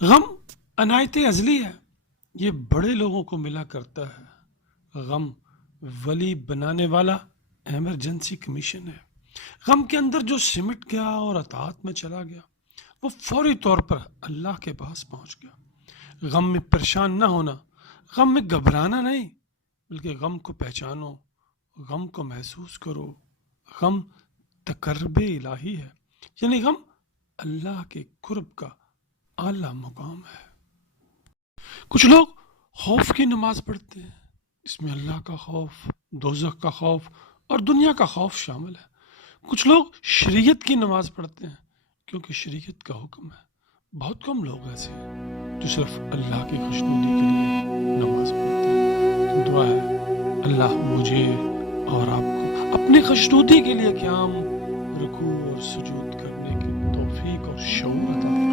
غم عنایت ازلی ہے، یہ بڑے لوگوں کو ملا کرتا ہے۔ غم ولی بنانے والا ایمرجنسی کمیشن ہے۔ غم کے اندر جو سمٹ گیا اور اطاعت میں چلا گیا وہ فوری طور پر اللہ کے پاس پہنچ گیا۔ غم میں پریشان نہ ہونا، غم میں گھبرانا نہیں، بلکہ غم کو پہچانو، غم کو محسوس کرو۔ غم تقرب الہی ہے، یعنی غم اللہ کے قرب کا اعلیٰ مقام ہے۔ کچھ لوگ خوف کی نماز پڑھتے ہیں، اس میں اللہ کا خوف، دوزخ کا خوف اور دنیا کا خوف شامل ہے۔ کچھ لوگ شریعت کی نماز پڑھتے ہیں کیونکہ شریعت کا حکم ہے۔ بہت کم لوگ ایسے ہیں جو صرف اللہ کی خوشنودی کے لیے نماز پڑھتے ہیں۔ دعا ہے اللہ مجھے اور آپ کو اپنی خوشنودی کے لیے قیام، رکوع اور سجود کرنے کی توفیق اور شعور عطا فرمائے۔